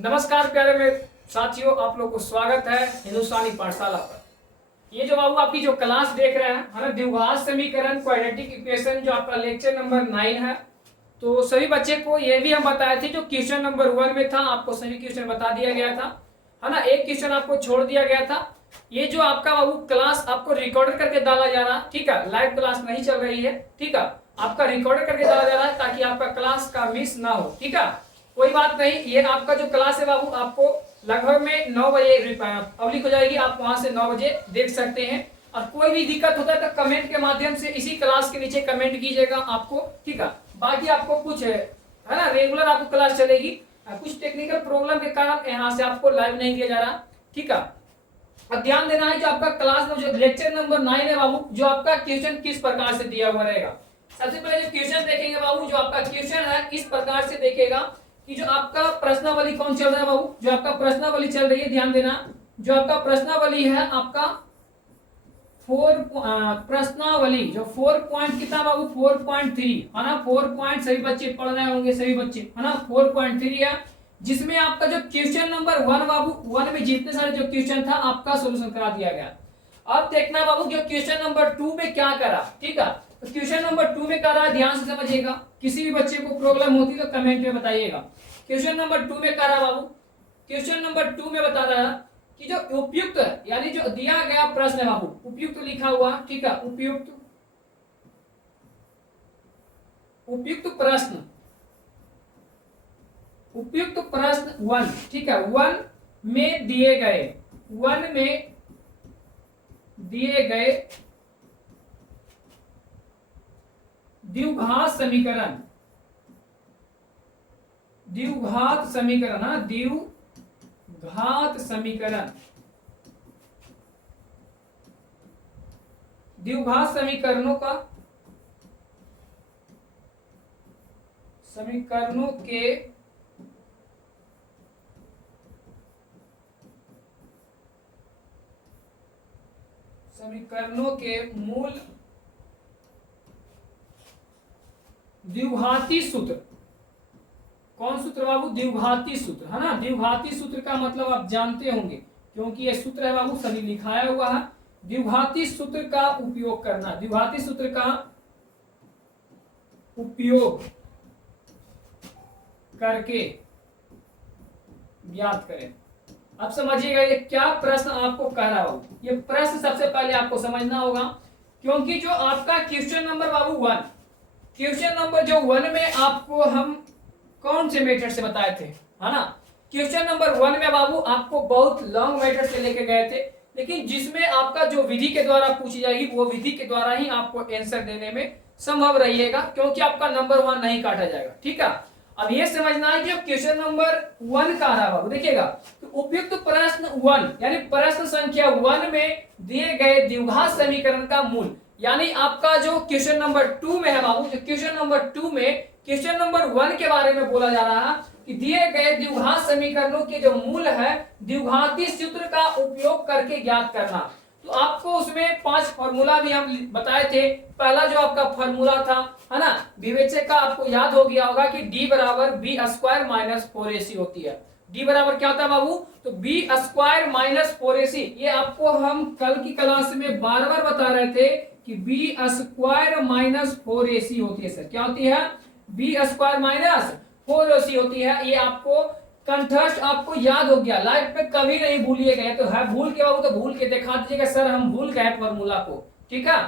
नमस्कार प्यारे मेरे साथियों, आप लोग को स्वागत है हिंदुस्तानी पाठशाला पर। ये जो बाबू आपकी जो क्लास देख रहे हैं है ना, द्विघात समीकरण क्वाड्रेटिक इक्वेशन, जो आपका लेक्चर नंबर 9 है। तो सभी बच्चे को ये भी हम बताए थे, जो क्वेश्चन नंबर 1 में था आपको सभी क्वेश्चन बता दिया गया था, है ना। एक क्वेश्चन आपको छोड़ दिया गया था। ये जो आपका बाबू क्लास आपको रिकॉर्ड करके डाला जा रहा है, ठीक है, लाइव क्लास नहीं चल रही है, ठीक है, आपका रिकॉर्ड करके डाला जा रहा है ताकि आपका क्लास का मिस ना हो, ठीक है। कोई बात नहीं, ये आपका जो क्लास है बाबू आपको लगभग में 9 बजे पब्लिक हो जाएगी, आप वहां से 9 बजे देख सकते हैं। और कोई भी दिक्कत होता है तो कमेंट के माध्यम से इसी क्लास के नीचे कमेंट कीजिएगा आपको, ठीक है। बाकी आपको कुछ है ना, रेगुलर आपको क्लास चलेगी, कुछ टेक्निकल प्रॉब्लम के कारण यहाँ से आपको लाइव नहीं दिया जा रहा, ठीक है। और ध्यान देना है, जो आपका क्लास में जो लेक्चर नंबर 9 है बाबू, जो आपका क्वेश्चन किस प्रकार से दिया हुआ रहेगा। सबसे पहले जो क्वेश्चन देखेंगे बाबू, जो आपका क्वेश्चन है इस प्रकार से देखेगा कि जो आपका प्रश्नावली कौन चल रहा है बाबू, जो आपका प्रश्नावली चल रही है, ध्यान देना, जो आपका प्रश्नावली है आपका प्रश्नावली जो 4 पॉइंट कितना बाबू 4.3 है ना, 4 पॉइंट सभी बच्चे पढ़ रहे होंगे, सभी बच्चे है ना, 4.3 है, जिसमें आपका जो क्वेश्चन नंबर 1 बाबू 1 में जितने सारे जो क्वेश्चन था आपका सोल्यूशन करा दिया गया। अब देखना बाबू जो क्वेश्चन नंबर 2 में क्या करा, ठीक है। तो क्वेश्चन नंबर 2 में करा, ध्यान से समझिएगा, किसी भी बच्चे को प्रॉब्लम होती तो कमेंट में बताइएगा। क्वेश्चन नंबर 2 में करा बाबू, क्वेश्चन नंबर 2 में बता रहा है कि जो उपयुक्त यानी जो दिया गया प्रश्न है बाबू, उपयुक्त लिखा हुआ, ठीक है, उपयुक्त प्रश्न, उपयुक्त प्रश्न 1, ठीक है, 1 में दिए गए, 1 में दिए गए द्विघात समीकरण, द्विघात समीकरण, हाँ, द्विघात समीकरण, द्विघात समीकरणों का समीकरणों के मूल द्विघाती सूत्र, कौन सूत्र बाबू, द्विघाती सूत्र, है ना। द्विघाती सूत्र का मतलब आप जानते होंगे, क्योंकि ये सूत्र है बाबू सभी लिखाया हुआ है। द्विघाती सूत्र का उपयोग करना, द्विघाती सूत्र का उपयोग करके ज्ञात करें। अब समझिएगा ये क्या प्रश्न आपको कह रहा हो, ये प्रश्न सबसे पहले आपको समझना होगा, क्योंकि जो आपका क्वेश्चन नंबर बाबू 1, क्वेश्चन नंबर जो 1 में आपको हम कौन से मेथड से बताए थे, है ना। क्वेश्चन नंबर 1 में बाबू आपको बहुत लॉन्ग मेथड से लेके गए थे, लेकिन जिसमें आपका जो विधि के द्वारा पूछी जाएगी वो विधि के द्वारा ही आपको आंसर देने में संभव रहिएगा, क्योंकि आपका नंबर 1 नहीं काटा जाएगा, ठीक है। अब ये समझना है कि क्वेश्चन नंबर 1 का रहा बाबू, देखिएगा, तो उपयुक्त प्रश्न 1 यानी प्रश्न संख्या 1 में दिए गए द्विघात समीकरण का मूल, यानी आपका जो क्वेश्चन नंबर 2 में है बाबू, जो क्वेश्चन नंबर 2 में क्वेश्चन नंबर 1 के बारे में बोला जा रहा है कि दिए गए द्विघात समीकरणों के जो मूल है द्विघाती सूत्र का उपयोग करके ज्ञात करना। तो आपको उसमें 5 फॉर्मूला भी हम बताए थे। पहला जो आपका फॉर्मूला था, है ना, विवेचक का, आपको याद हो गया होगा कि d बराबर बी स्क्वायर माइनस 4ac होती है। d बराबर क्या होता है बाबू, तो बी स्क्वायर माइनस 4ac, ये आपको हम कल की क्लास में बार बार बता रहे थे कि बी स्क्वायर माइनस 4ac होती है। सर क्या होती है, बी स्क्वायर माइनस 4ac होती है। ये आपको कंठस्थ आपको याद हो गया, लाइफ में कभी नहीं भूलिएगा। तो है भूल के बाबू तो भूल के दिखा दीजिएगा, सर हम भूल गए फॉर्मूला को, ठीक है।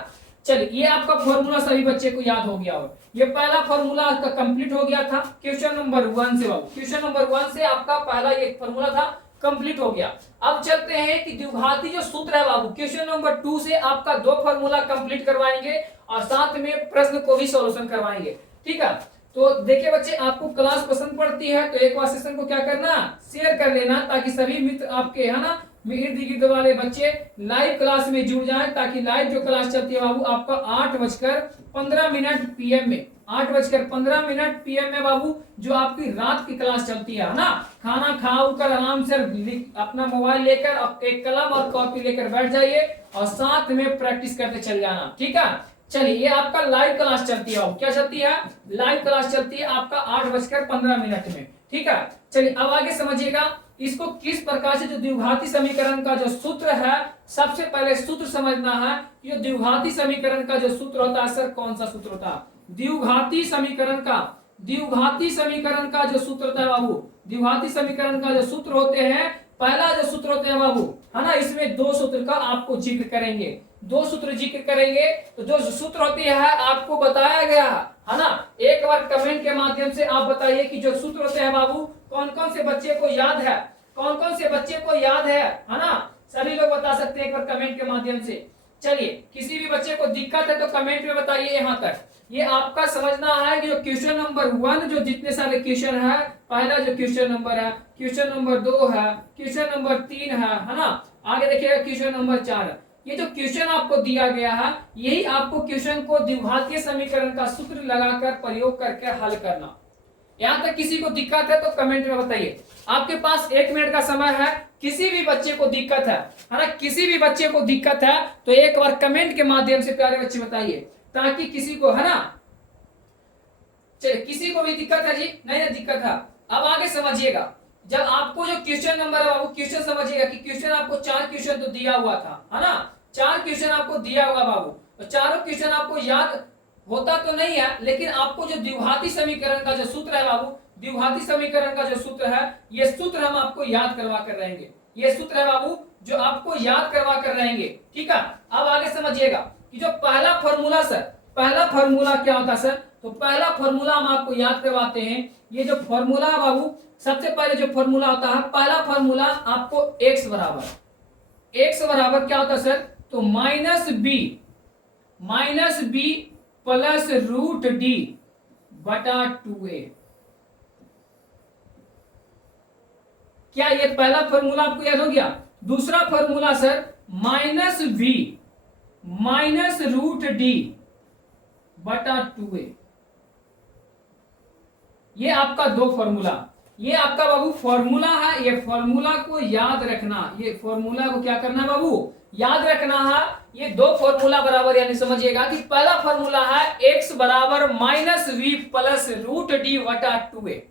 चलिए ये आपका फॉर्मूला सभी बच्चे को याद हो गया होगा। ये पहला फॉर्मूला आपका कंप्लीट हो गया था क्वेश्चन नंबर 1 से बाबू, क्वेश्चन नंबर 1 से आपका पहला ये फॉर्मूला था, कंप्लीट हो गया। अब चलते हैं कि द्विघाती जो सूत्र है बाबू, क्वेश्चन नंबर 2 से आपका 2 फॉर्मूला कंप्लीट करवाएंगे और साथ में प्रश्न को भी सॉल्यूशन करवाएंगे, ठीक है। तो देखिए बच्चे, आपको क्लास पसंद पड़ती है तो एक बार सेशन को क्या करना, शेयर कर लेना, ताकि सभी मित्र आपके, है ना, इर्द गिर्द वाले बच्चे लाइव क्लास में जुड़ जाएं, ताकि लाइव जो क्लास चलती है बाबू आपका 8:15 PM में, 8:15 PM में बाबू जो आपकी रात की क्लास चलती है ना। खाना खाकर आराम से अपना मोबाइल लेकर एक कलम और कॉपी लेकर बैठ जाइए और साथ में प्रैक्टिस करते चल जाना, ठीक है। चलिए ये आपका लाइव क्लास चलती है, क्या चलती है, लाइव क्लास चलती है आपका 8:15 में, ठीक है। चलिए अब आगे समझिएगा इसको किस प्रकार से, जो द्विघाती समीकरण का जो सूत्र है, सबसे पहले सूत्र समझना है। ये द्विघाती समीकरण का जो सूत्र होता है सर, कौन सा सूत्र होता है, द्विघाती समीकरण का जो सूत्र होता है बाबू, द्विघाती समीकरण का जो सूत्र होते हैं, पहला जो सूत्र होते हैं बाबू, है ना, इसमें दो सूत्र का आपको जिक्र करेंगे, दो सूत्र जिक्र करेंगे। तो जो सूत्र होती है आपको बताया गया है ना, एक बार कमेंट के माध्यम से आप बताइए कि जो सूत्र होते हैं बाबू, कौन कौन से बच्चे को याद है, कौन कौन से बच्चे को याद है ना, सभी लोग बता सकते हैं एक बार कमेंट के माध्यम से। चलिए किसी भी बच्चे को दिक्कत है तो कमेंट में बताइए। यहाँ तक ये आपका समझना है कि जो क्वेश्चन नंबर 1, जो जितने सारे क्वेश्चन है, पहला जो क्वेश्चन नंबर है, क्वेश्चन नंबर 2 है, क्वेश्चन नंबर 3 है ना, आगे देखिएगा क्वेश्चन नंबर 4 है। ये जो क्वेश्चन आपको दिया गया है, यही आपको क्वेश्चन को द्विघातीय समीकरण का सूत्र लगाकर प्रयोग करके हल करना। यहां तक किसी को दिक्कत है तो कमेंट में बताइए। आपके पास 1 मिनट का समय है, किसी भी बच्चे को दिक्कत है ना, किसी भी बच्चे को दिक्कत है तो एक बार कमेंट के माध्यम से प्यारे बच्चे बताइए, ताकि किसी को, है ना, चलिए किसी को भी दिक्कत है जी, नहीं दिक्कत है। अब आगे समझिएगा, जब आपको जो क्वेश्चन नंबर है बाबू, क्वेश्चन समझिएगा कि क्वेश्चन आपको 4 क्वेश्चन तो दिया हुआ था, है ना, 4 क्वेश्चन आपको दिया हुआ बाबू, तो चारों क्वेश्चन आपको याद होता तो नहीं है, लेकिन आपको जो द्विघाती समीकरण का जो सूत्र है बाबू, द्विघाती समीकरण का जो सूत्र है, ये सूत्र हम आपको याद करवा कर रहेंगे, ये सूत्र है बाबू जो आपको याद करवा कर रहेंगे, ठीक है। अब आगे समझिएगा कि जो पहला फॉर्मूला सर, पहला फॉर्मूला क्या होता है सर, तो पहला फॉर्मूला हम आपको याद करवाते हैं। ये जो फॉर्मूला है बाबू, सबसे पहले जो फॉर्मूला होता है, पहला फॉर्मूला आपको x बराबर क्या होता है सर, तो minus B plus root D बटा 2a। क्या ये पहला फॉर्मूला आपको याद हो गया। दूसरा formula sir minus B minus root D बटा 2a। ये आपका दो फॉर्मूला, ये आपका बाबू फॉर्मूला है, ये फॉर्मूला को याद रखना, ये फॉर्मूला को क्या करना बाबू, याद रखना है। ये दो फॉर्मूला बराबर, यानी समझिएगा कि पहला फॉर्मूला है x बराबर minus V plus root D बटा 2a।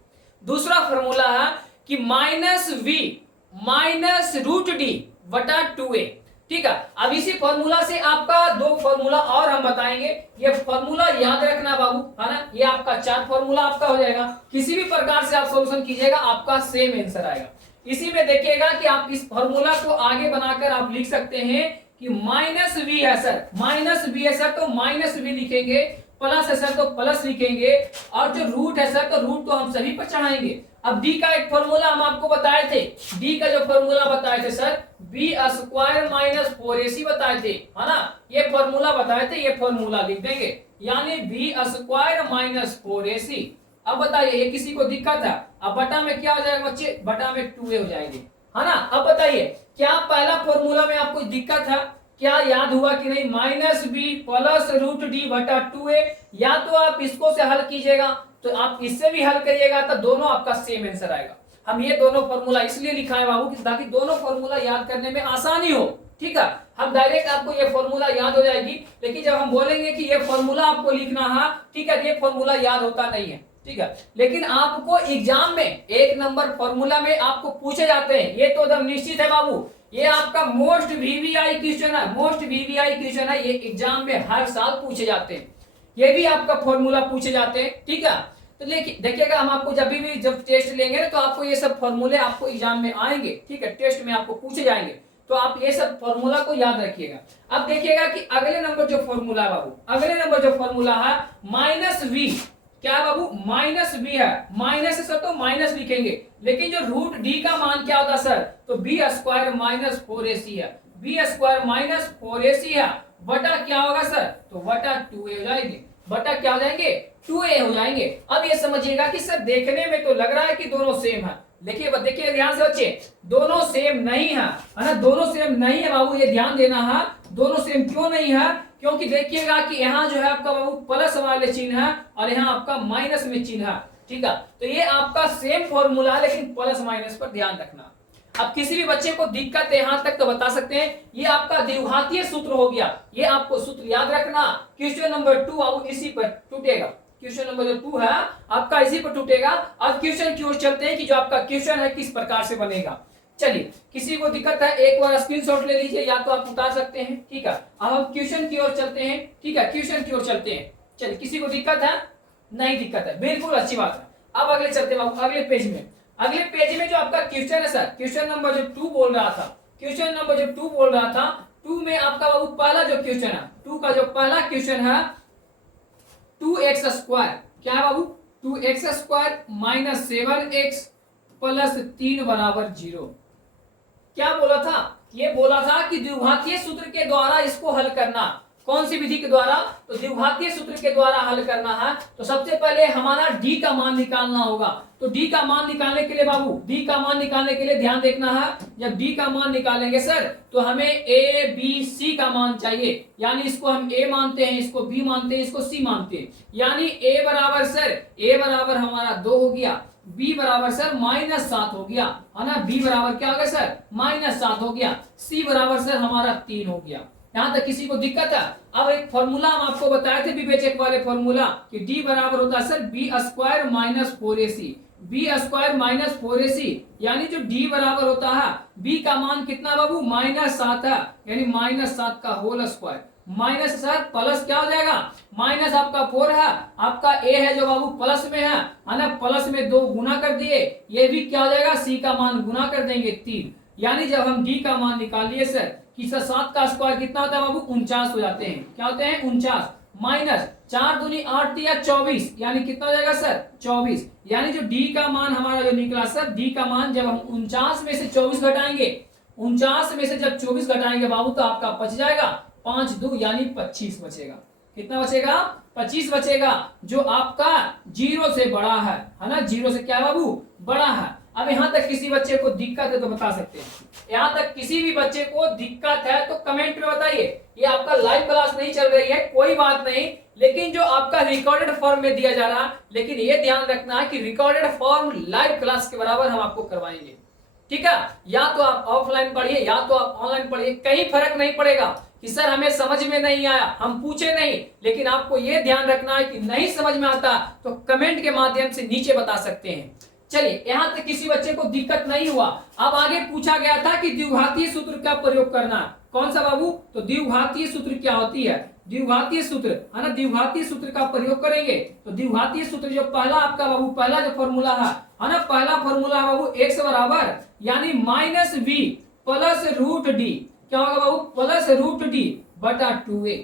दूसरा फॉर्मूला है कि minus V minus root D बटा 2a, ठीक है। अब इसी फॉर्मूला से आपका दो फॉर्मूला और हम बताएंगे, ये फॉर्मूला याद रखना बाबू, है ना। ये आपका 4 फॉर्मूला आपका हो जाएगा। किसी भी प्रकार से आप सॉल्यूशन कीजिएगा आपका सेम आंसर आएगा। इसी में देखिएगा कि आप इस फॉर्मूला को आगे बनाकर आप लिख सकते हैं कि माइनस वी है सर, माइनस वी है सर तो माइनस वी लिखेंगे, प्लस है सर तो प्लस लिखेंगे, और जो रूट है सर तो रूट तो हम सभी पर चढ़ाएंगे। अब डी का एक फॉर्मूला हम आपको बताए थे, डी का जो फॉर्मूला बताए थे sir, B square minus 4ac बताए थे, है ना, ये फॉर्मूला बताए थे, ये फॉर्मूला लिख देंगे, यानी बी स्क्वायर माइनस 4ac। अब बताइए ये किसी को दिक्कत है, अब बटा में क्या हो जाएगा बच्चे, बटा में 2a हो जाएंगे, है ना। अब बताइए क्या पहला फॉर्मूला में आपको दिक्कत है, क्या याद हुआ कि नहीं, minus B plus root D बटा 2a। या तो आप इसको से हल कीजिएगा, तो आप इससे भी हल करिएगा, तो दोनों आपका सेम आंसर आएगा। हम ये दोनों फॉर्मूला इसलिए लिखा है बाबू ताकि दोनों फॉर्मूला याद करने में आसानी हो, ठीक है। हम डायरेक्ट आपको ये फॉर्मूला याद हो जाएगी, लेकिन जब हम बोलेंगे कि ये फॉर्मूला आपको लिखना है, ठीक है, ये फॉर्मूला याद होता नहीं है, ठीक है। लेकिन आपको एग्जाम में 1 नंबर फॉर्मूला में आपको पूछे जाते हैं, ये तो एकदम निश्चित है बाबू। ये आपका मोस्ट वीवीआई क्वेश्चन है, मोस्ट वीवीआई क्वेश्चन है, ये एग्जाम में हर साल पूछे जाते हैं, ये भी आपका फॉर्मूला पूछे जाते हैं, ठीक है। तो देखिएगा हम आपको जब टेस्ट लेंगे ना, तो आपको ये सब फॉर्मूले आपको एग्जाम में आएंगे, ठीक है, टेस्ट में आपको पूछे जाएंगे, तो आप ये सब फॉर्मूला को याद रखिएगा। अब देखिएगा कि अगले नंबर जो फॉर्मूला है बाबू, अगले नंबर जो फॉर्मूला है माइनस वी, क्या बाबू, माइनस बी है, माइनस सर तो माइनस लिखेंगे, लेकिन जो रूट डी का मान क्या होता सर, तो बी स्क्वायर माइनस 4ac है, बी स्क्वायर माइनस 4ac है, बटा क्या होगा सर, तो बटा 2a हो जाएंगे, बटा क्या हो जाएंगे, 2a हो जाएंगे। अब ये समझिएगा कि सर देखने में तो लग रहा है कि दोनों सेम है, देखिए ध्यान से बच्चे, दोनों सेम नहीं है ना, दोनों सेम नहीं है बाबू, ये ध्यान देना है, दोनों सेम क्यों नहीं है, क्योंकि देखिएगा कि यहाँ जो है आपका बाबू प्लस वाले चिन्ह है और यहाँ आपका माइनस में चिन्ह है, ठीक है। तो ये आपका सेम फॉर्मूला है, लेकिन प्लस माइनस पर ध्यान रखना। अब किसी भी बच्चे को दिक्कत है यहां तक तो बता सकते हैं, ये आपका द्विघातीय सूत्र हो गया। ये आपको सूत्र याद रखना। क्वेश्चन नंबर 2 अब इसी पर टूटेगा। क्वेश्चन नंबर जो 2 है आपका इसी पर टूटेगा। अब क्वेश्चन की ओर चलते हैं कि जो आपका क्वेश्चन है किस प्रकार से बनेगा। चलिए, किसी को दिक्कत है एक बार स्क्रीनशॉट ले लीजिए, या तो आप उतार सकते हैं, ठीक है। अब हम क्वेश्चन की ओर चलते हैं, ठीक है, क्वेश्चन की ओर चलते हैं। चलिए, किसी को दिक्कत है? नहीं दिक्कत है, बिल्कुल अच्छी बात है। अब अगले चलते हैं अगले पेज में। अगले पेज में जो आपका क्वेश्चन है सर, क्वेश्चन नंबर जो 2 बोल रहा था, क्वेश्चन नंबर जो 2 बोल रहा था, 2 में आपका बाबू पहला जो क्वेश्चन है, 2 का जो पहला क्वेश्चन है 2x², क्या है बाबू? 2x² माइनस 7x प्लस 3 बराबर 0। क्या बोला था? ये बोला था कि द्विघातीय सूत्र के द्वारा इसको हल करना। कौन सी विधि के द्वारा? तो द्विघातीय सूत्र के द्वारा हल करना है। तो सबसे पहले हमारा डी का मान निकालना होगा। तो डी का मान निकालने के लिए बाबू, डी का मान निकालने के लिए ध्यान देखना है, जब डी का मान निकालेंगे सर तो हमें ए बी सी का मान चाहिए। यानी इसको हम ए मानते हैं, इसको बी मानते हैं, इसको सी मानते हैं। यानी ए बराबर सर, ए बराबर हमारा 2 हो गया, बी बराबर सर -7 हो गया, है ना। बी बराबर क्या हो गया सर? -7 हो गया। सी बराबर सर हमारा 3 हो गया। यहां तक किसी को दिक्कत है? अब एक फॉर्मूला हम आपको बताए थे विवेचक वाले फॉर्मूला कि डी बराबर होता है sir b² minus 4ac, b² - 4ac। यानी जो डी बराबर होता है, बी का मान कितना बाबू? -7 है, यानी -7 का whole square, minus sir plus क्या हो जाएगा? माइनस आपका 4 है, आपका ए है जो बाबू प्लस में है ना, प्लस में 2 गुना कर दिए, ये भी क्या हो जाएगा? सी का मान गुना कर देंगे 3। यानी जब हम डी का मान निकालिए सर कि सर 7 का स्क्वायर कितना होता है बाबू? 49 हो जाते हैं। क्या होते हैं? 49 माइनस 4 दूनी 8 या 24, यानी कितना हो जाएगा सर? 24। यानी जो डी का मान हमारा जो निकला सर, डी का मान जब हम 49 में से 24 घटाएंगे, 49 में से जब 24 घटाएंगे बाबू तो आपका बच जाएगा 5 2 यानी 25 बचेगा। कितना बचेगा? 25 बचेगा, जो आपका 0 से बड़ा है ना। 0 से क्या बाबू? बड़ा है। अब यहां तक किसी बच्चे को दिक्कत है तो बता सकते हैं। यहां तक किसी भी बच्चे को दिक्कत है तो कमेंट में बताइए। ये आपका लाइव क्लास नहीं चल रही है, कोई बात नहीं, लेकिन जो आपका रिकॉर्डेड फॉर्म में दिया जा रहा है, लेकिन ये ध्यान रखना है कि रिकॉर्डेड फॉर्म लाइव क्लास के बराबर हम आपको करवाएंगे, ठीक है। या तो आप ऑफलाइन पढ़िए या तो आप ऑनलाइन पढ़िए, कहीं फर्क नहीं पड़ेगा कि सर हमें समझ में नहीं आया, हम पूछे नहीं। लेकिन आपको यह ध्यान रखना है कि नहीं समझ में आता तो कमेंट के माध्यम से नीचे बता सकते हैं। चलिए, यहां तक किसी बच्चे को दिक्कत नहीं हुआ। अब आगे पूछा गया था कि द्विघातीय सूत्र का प्रयोग करना। कौन सा बाबू? तो द्विघातीय सूत्र क्या होती है? द्विघातीय सूत्र है ना, द्विघातीय सूत्र का प्रयोग करेंगे। तो द्विघातीय सूत्र जो पहला आपका बाबू, पहला जो फॉर्मूला है ना, पहला फॉर्मूला बाबू x बराबर यानी -b प्लस √d, क्या होगा बाबू? प्लस √d बटा 2a।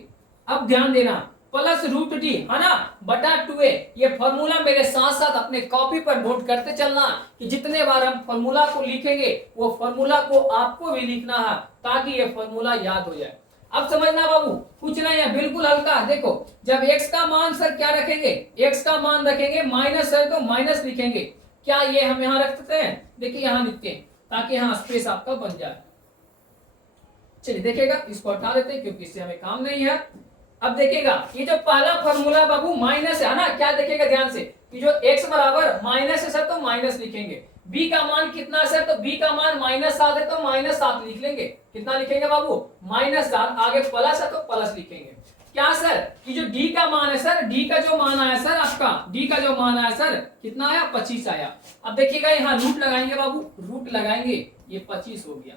अब ध्यान देना, प्लस √d है ना बटा 2a। ये फॉर्मूला मेरे साथ साथ अपने कॉपी पर नोट करते चलना कि जितने बार हम फॉर्मूला को लिखेंगे वो फॉर्मूला को आपको भी लिखना है ताकि ये फॉर्मूला याद हो जाए। अब समझना बाबू, कुछ नहीं है, बिल्कुल हल्का। देखो, जब x का मान सर क्या रखेंगे? x का मान रखेंगे माइनस है तो माइनस लिखेंगे। क्या ये हम यहाँ रख सकते हैं? देखिए यहाँ लिखते हैं ताकि यहाँ स्पेस आपका बन जाए। चलिए देखिएगा, इसको हटा देते हैं क्योंकि इससे हमें काम नहीं है। अब देखिएगा, ये जो पहला फॉर्मूला बाबू माइनस है ना, क्या देखिएगा ध्यान से कि जो x बराबर माइनस है सर तो माइनस लिखेंगे। b का मान कितना है सर? तो b का मान -7 है तो -7 लिख लेंगे। कितना लिखेंगे बाबू? -7। आगे प्लस है तो प्लस लिखेंगे। क्या सर कि जो d का मान है सर, d का जो मान आया सर आपका, d का जो मान आया सर कितना आया? 25 आया। अब देखिएगा यहाँ रूट लगाएंगे बाबू, रूट लगाएंगे, ये 25 हो गया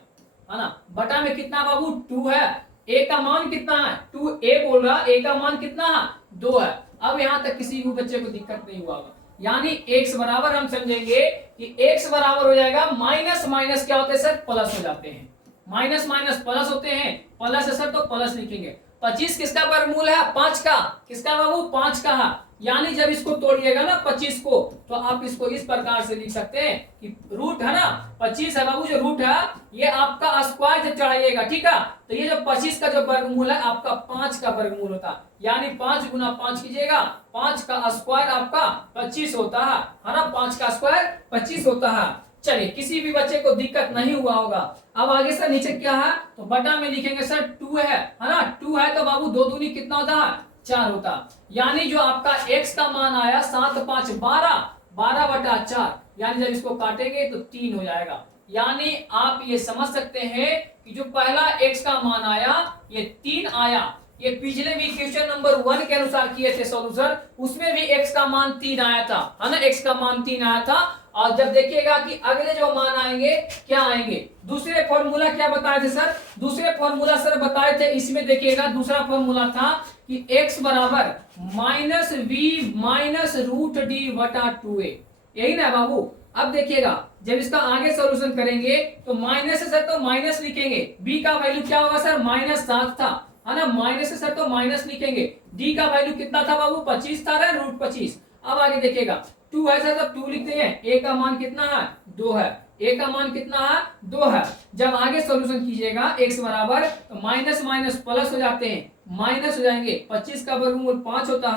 है ना। बटा में कितना बाबू? 2 है। a का मान कितना है? 2a बोल रहा, a का मान कितना है? 2 है। अब यहां तक किसी भी बच्चे को दिक्कत नहीं हुआ होगा। यानी x बराबर हम समझेंगे कि x बराबर हो जाएगा माइनस माइनस क्या होते हैं सर? प्लस हो जाते हैं। माइनस माइनस प्लस होते हैं, प्लस है सर तो प्लस लिखेंगे। 25 किसका वर्गमूल है? 5 का। किसका बाबू? 5 का है। यानी जब इसको तोड़िएगा ना 25 को, तो आप इसको इस प्रकार से लिख सकते हैं कि रूट है ना 25 है बाबू, जो रूट है ये आपका स्क्वायर जब चढ़ाइएगा, ठीक है, तो ये जो 25 का जो वर्गमूल है आपका 5 का वर्गमूल होता है। यानी 5 गुना 5 कीजिएगा, 5 का स्क्वायर आपका 25 होता है ना। 5 का स्क्वायर 25 होता है। चलिए, किसी भी बच्चे को दिक्कत नहीं हुआ होगा। अब आगे सर नीचे क्या है? तो बटा में लिखेंगे सर 2 है ना। 2 है तो बाबू 2 दूनी कितना होता है? 4 होता। यानी जो आपका x का मान आया 7 5 12, 12 बटा 4, यानी जब इसको काटेंगे तो 3 हो जाएगा। यानी आप ये समझ सकते हैं कि जो पहला x का मान आया ये 3 आया, ये पिछले भी क्वेश्चन नंबर 1 के अनुसार किए थे सॉल्यूशन, उसमें भी x का मान 3 आया था, है ना, x का मान 3 आया था। और जब देखिएगा कि अगले जो मान आएंगे क्या आएंगे, दूसरे फॉर्मूला क्या बताए थे सर, दूसरे फॉर्मूला सर बताए थे, इसमें देखिएगा दूसरा फॉर्मूला था कि x बराबर minus V minus root D बटा 2a, यही ना बाबू। अब देखिएगा जब इसका आगे सॉल्यूशन करेंगे तो माइनस से सर तो माइनस लिखेंगे, b का वैल्यू क्या होगा सर -7 था, है ना, माइनस से सर तो माइनस लिखेंगे, d का वैल्यू कितना था बाबू 25 था ना, √25। अब आगे देखिएगा 2 है सर तो 2 लिखते हैं, a का मान कितना है 2 है, a का मान कितना है 2 है। जब आगे सॉल्यूशन कीजिएगा x बराबर तो माइनस माइनस प्लस हो जाते हैं, माइनस हो जाएंगे, 25 का वर्गमूल 5 होता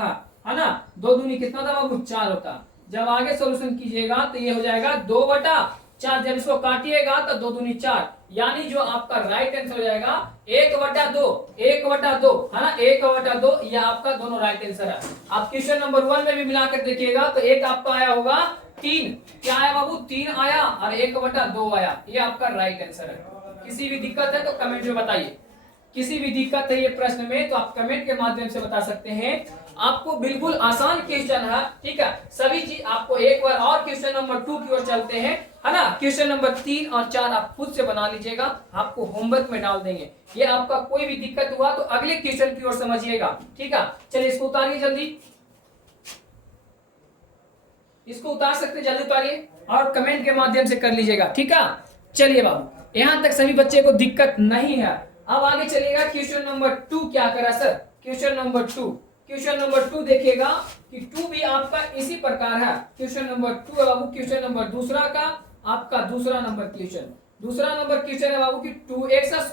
है ना, 2 दूनी कितना था बाबू 4 होता। जब आगे सॉल्यूशन कीजिएगा तो ये हो जाएगा 2/4, जब इसको काटिएगा तो 2 दूनी 4, यानी जो आपका राइट आंसर हो जाएगा 1/2, 1/2, है ना, 1/2, ये आपका दोनों राइट आंसर है। आप क्वेश्चन नंबर 1 में भी मिलाकर देखिएगा तो एक आपका आया होगा 3, क्या आया बाबू 3 आया और 1/2 आया, ये आपका राइट आंसर है। किसी भी दिक्कत है तो कमेंट में बताइए, किसी भी दिक्कत है ये प्रश्न में तो आप कमेंट के माध्यम से बता सकते हैं। आपको बिल्कुल आसान क्वेश्चन है, ठीक है, सभी चीज आपको एक बार और क्वेश्चन नंबर 2 की ओर चलते हैं, है ना, क्वेश्चन नंबर 3 और 4 आप खुद से बना लीजिएगा, आपको होमवर्क में डाल देंगे। ये आपका कोई भी दिक्कत हुआ तो अगले क्वेश्चन की ओर समझिएगा, ठीक है। चलिए इसको उतारिए जल्दी, इसको उतार सकते जल्दी उतारिए और कमेंट के माध्यम से कर लीजिएगा, ठीक है। चलिए बाबू यहां तक सभी बच्चे को दिक्कत नहीं है। अब आगे चलिएगा क्वेश्चन नंबर 2 क्या करा sir, question number 2, question number 2 देखिएगा कि 2 भी आपका इसी प्रकार है। क्वेश्चन नंबर 2 है बाबू, क्वेश्चन नंबर दूसरा का आपका दूसरा नंबर क्वेश्चन, दूसरा नंबर क्वेश्चन है बाबू कि 2x²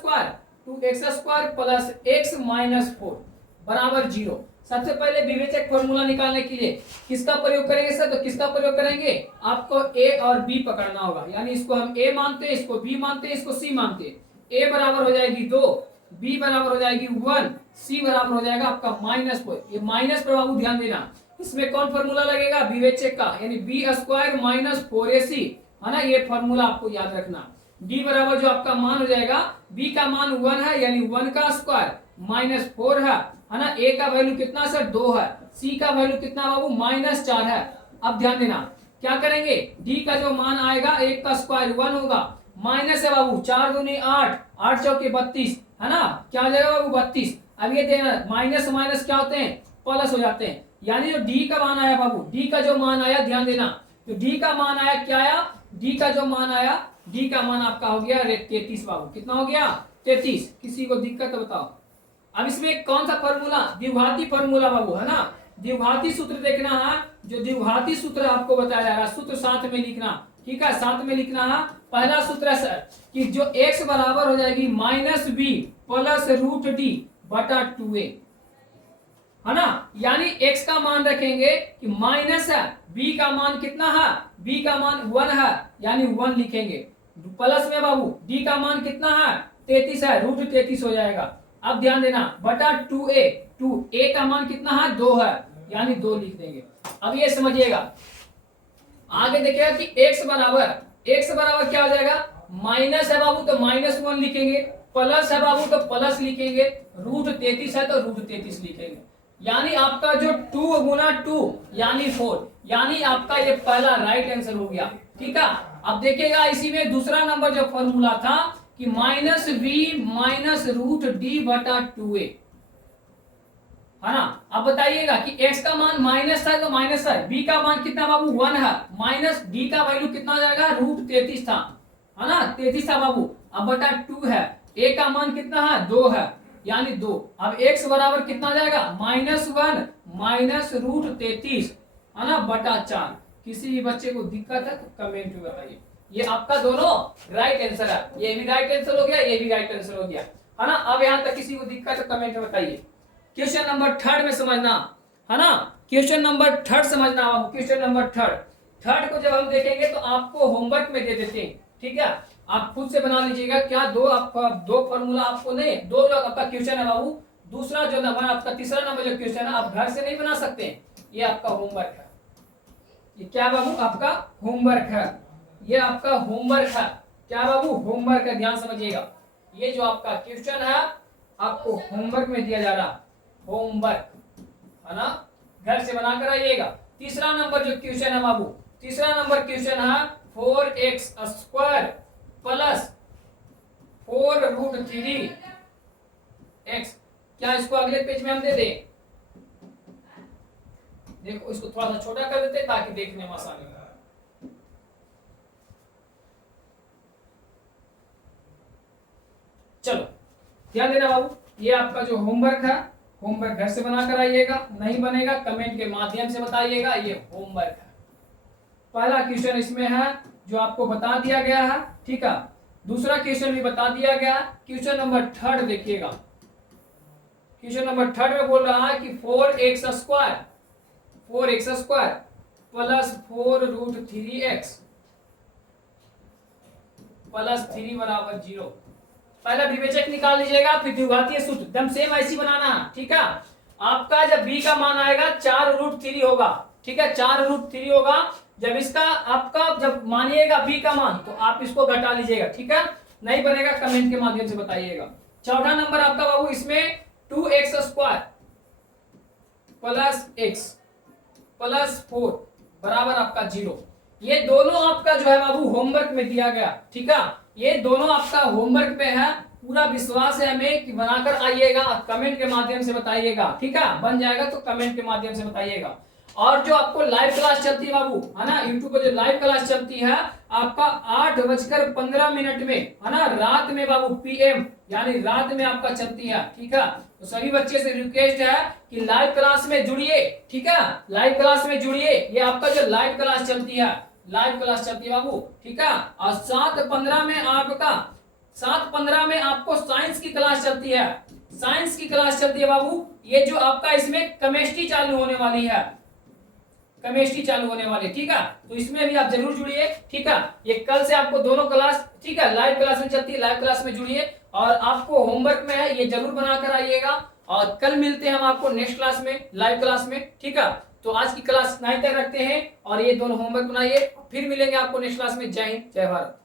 प्लस x माइनस 4 बराबर 0। सबसे पहले विवेचक फॉर्मूला निकालने के लिए किसका प्रयोग करेंगे सर, तो किसका प्रयोग करेंगे, आपको a और b पकड़ना होगा, यानी इसको हम a मानते हैं, इसको b मानते हैं, इसको c मानते हैं। a बराबर हो जाएगी 2, b बराबर हो जाएगी 1, c बराबर हो जाएगा आपका -4। ये माइनस पर बाबू ध्यान देना, इसमें कौन फॉर्मूला लगेगा, विवेचक का, यानी b² माइनस 4ac, है ना, ये फॉर्मूला आपको याद रखना। d बराबर जो आपका मान हो जाएगा, b का मान 1 है, यानी 1 का स्क्वायर माइनस 4 है ना, a का वैल्यू कितना सर 2 है, c का वैल्यू कितना बाबू -4 है। अब ध्यान देना क्या करेंगे, d का जो मान आएगा 1 का स्क्वायर 1 होगा, माइनस है बाबू 4 दूनी 8, 8 चौके 32, है ना, क्या हो जाएगा बाबू 32। अब ये देना माइनस माइनस क्या होते हैं, प्लस हो जाते हैं, यानी जो d का मान आया बाबू, d का जो मान आया ध्यान देना, तो d का मान आया क्या आया, d का जो मान आया, d का मान आपका हो गया 33 बाबू, कितना हो गया 33। किसी को दिक्कत बताओ। अब इसमें कौन सा फॉर्मूला, द्विघाती फॉर्मूला बाबू, है ना, द्विघाती सूत्र देखना है, जो द्विघाती सूत्र आपको बताया जा रहा है, सूत्र साथ में लिखना, ठीक है, साथ में लिखना है। पहला सूत्र है सर कि जो x बराबर हो जाएगी -b प्लस √d बटा 2a, है ना, यानी x का मान रखेंगे कि माइनस है, b का मान कितना है, b का मान 1 है, यानी 1 लिखेंगे, प्लस में बाबू d का मान कितना है 33 है, √33 हो जाएगा। अब ध्यान देना बटा 2a, 2a का मान कितना है 2 है, यानी 2 लिख देंगे। अब ये समझिएगा, आगे देखिएगा कि x बराबर क्या हो जाएगा, माइनस है बाबू तो -1 लिखेंगे, प्लस है बाबू तो प्लस लिखेंगे, √33 है तो √33 लिखेंगे, यानी आपका जो 2 गुना 2 यानी 4, यानी आपका ये पहला राइट आंसर हो गया, ठीक है। अब देखिएगा इसी में दूसरा नंबर जो फॉर्मूला था कि -v माइनस √d बटा 2a, है ना। अब बताइएगा कि x का मान माइनस था तो माइनस है, b का मान कितना बाबू 1 है, माइनस d का वैल्यू कितना जाएगा √33 था, है ना, 33 था बाबू, अब बटा 2 है, a का मान कितना है 2 है, यानी 2। अब x बराबर कितना जाएगा -1 माइनस √33, है ना, बटा 4। किसी भी बच्चे को दिक्कत है तो कमेंट में बताइए। ये आपका दोनों राइट आंसर है, ये भी राइट आंसर हो गया, ये भी राइट आंसर हो गया, है ना। अब यहां तक किसी को दिक्कत है कमेंट में बताइए। क्वेश्चन नंबर 3 में समझना, है ना, क्वेश्चन नंबर 3 समझना बाबू, क्वेश्चन नंबर 3 को जब हम देखेंगे तो आपको होमवर्क में दे देते हैं, ठीक है, आप खुद से बना लीजिएगा। क्या दो फॉर्मूला आपको नहीं, दो जो आपका क्वेश्चन है बाबू, दूसरा जो नंबर आपका तीसरा नंबर जो क्वेश्चन है आप घर से नहीं बना सकते, ये आपका होमवर्क है। ये क्या बाबू आपका होमवर्क है, ये आपका होमवर्क है, क्या बाबू, होमवर्क है, ध्यान समझिएगा। ये जो आपका क्वेश्चन है आपको होमवर्क में दिया जा रहा, होमवर्क है ना, घर से बना कर आइएगा। तीसरा नंबर जो क्वेश्चन है बाबू, तीसरा नंबर क्वेश्चन है 4x² प्लस 4√3x। क्या इसको अगले पेज में हम दे दें? देखो इसको थोड़ा सा छोटा कर देते ताकि देखने में आसानी हो। चलो ध्यान देना बाबू, ये आपका जो होमवर्क है, होमवर्क घर से बना कर आइएगा, नहीं बनेगा कमेंट के माध्यम से बताइएगा। ये होमवर्क है। पहला क्वेश्चन इसमें है जो आपको बता दिया गया है, ठीक है। दूसरा क्वेश्चन भी बता दिया गया। क्वेश्चन नंबर 3 देखिएगा। क्वेश्चन नंबर 3 में बोल रहा है कि 4x² प्लस 4√3x प्लस 3 बराबर 0। पहला विवेचक निकाल लीजिएगा, फिर द्विघातीय सूत्र एकदम सेम ऐसी बनाना, ठीक है। आपका जब b का मान आएगा 4√3 होगा, ठीक है, 4√3 होगा। जब इसका आपका जब मानिएगा b का मान तो आप इसको घटा लीजिएगा, ठीक है। नहीं बनेगा कमेंट के माध्यम से बताइएगा। चौथा नंबर आपका बाबू इसमें 2x² प्लस x प्लस 4 बराबर आपका 0। ये दोनों आपका जो है बाबू होमवर्क में दिया गया, ठीक है। ये दोनों आपका होमवर्क पे है। पूरा विश्वास है हमें कि बनाकर आइएगा, कमेंट के माध्यम से बताइएगा, ठीक है। बन जाएगा तो कमेंट के माध्यम से बताइएगा। और जो आपको लाइव क्लास चलती है बाबू, है ना, यूट्यूब पर जो लाइव क्लास चलती है आपका 8:15 में, है ना, रात में बाबू, PM यानी रात में आपका चलती है, ठीक है। तो सभी बच्चे से रिक्वेस्ट है कि लाइव क्लास में जुड़िए, ठीक है, लाइव क्लास में जुड़िए। ये आपका जो लाइव क्लास चलती है, लाइव क्लास चलती है बाबू, ठीक है। और 7:15 में आपका 7:15 में आपको साइंस की क्लास चलती है, साइंस की क्लास चलती है बाबू। ये जो आपका इसमें केमिस्ट्री चालू होने वाली है, केमिस्ट्री चालू होने वाली है, ठीक है। तो इसमें भी आप जरूर जुड़िए, ठीक है। ये कल से आपको दोनों क्लास, ठीक है, लाइव क्लास में चलती है, लाइव क्लास में जुड़िए। और आपको होमवर्क में है, ये जरूर बनाकर आइएगा। और कल मिलते हैं हम आपको नेक्स्ट क्लास में, लाइव क्लास में, ठीक है। तो आज की क्लास 9 तक रखते हैं और ये दोनों होमवर्क बनाइए, फिर मिलेंगे आपको नेक्स्ट क्लास में। जय हिंद, जय भारत।